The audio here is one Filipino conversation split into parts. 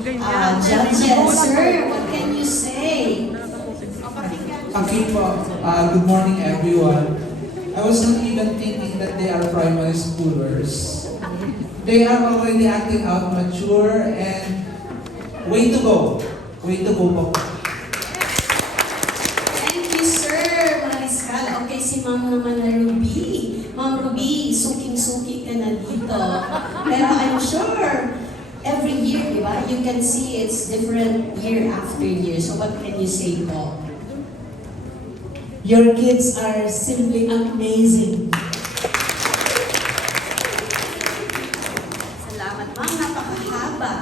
Judges, sir, what can you say? Okay po. Good morning everyone. I was not even thinking that they are primary schoolers. They are already acting out mature and way to go. Way to go po. Thank you, sir, Mariscal. Okay, si Ma'am naman na Ruby. Ma'am Ruby, suking-suki ka na dito. Pero I'm sure, every year, di ba, you can see it's different year after year. So what can you say po? Your kids are simply amazing. Salamat, ma'am. Napakahaba.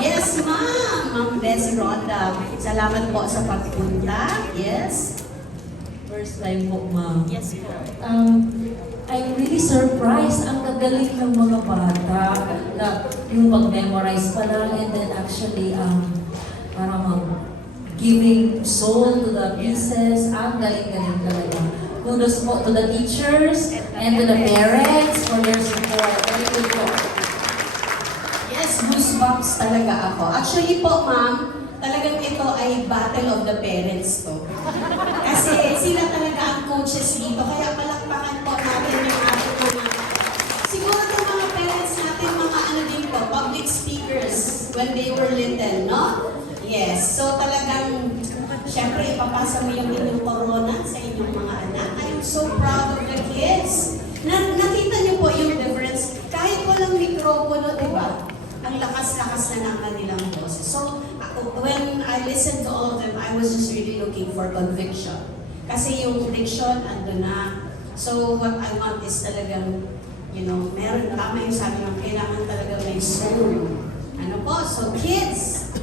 Yes, ma'am. Ma'am Bessie Rhonda. Salamat po sa pagpunta. Yes. First time po, ma'am. Yes po. I'm really surprised. Ang gagaling ng mga bata na yung mag-memorize pa lang and then actually parang giving soul to the pieces. Ang galing-galing talaga. Kudos po to the teachers and to the parents for their support. Very good po. Yes, goosebumps talaga ako. Actually po, ma'am, talagang ito ay battle of the parents to. Kasi sila talaga ang coaches dito. Kaya palakpakan po natin yung ating mga... Siguro itong mga parents natin, mga ano din po, public speakers when they were little, no? Yes. So talagang, syempre, ipapasa mo yung inyong corona sa inyong mga anak. I'm so proud of the kids. Nakita niyo po yung difference. Kahit walang mikropono, di ba? Ang lakas-lakas na ng kanilang boses. So, when I listened to all of them, I was just really looking for conviction. Kasi yung diction, ando na. So, what I want is talagang, you know, meron, tama yung sabi ng kailangan talaga may soul. Ano po? So, kids,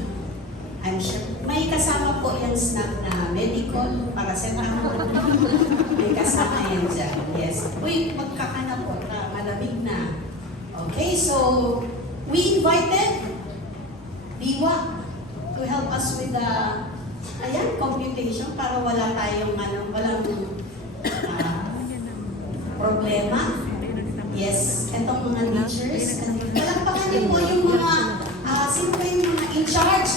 I'm sure, may kasama po yan snack na medical, paracetamol. May kasama yan dyan. Yes. Uy, magkakana po, malamig na. Okay, so, we invited Biwa to help us with the computation para wala tayong walang problema. Yes, etong mga teachers. Palakpakan niyo po yung mga, sino ba yung mga in charge